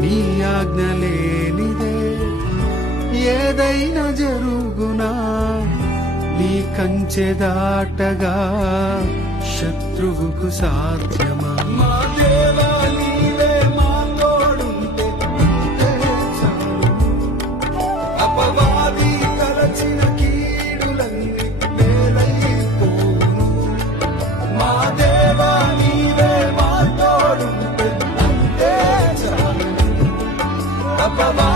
నీ ఆజ్ఞ లేనిదే ఏదైనా జరుగునా, నీ కంచె దాటగా శత్రువుకు సాధ్యమా? మా దేవా నీవే మా తోడుంటే అంతే చాలు. అపవాది తలచిన కీడులన్నీ మేలైపోను. మా దేవా నీవే మా తోడుంటే అంతే చాలు. అపవాది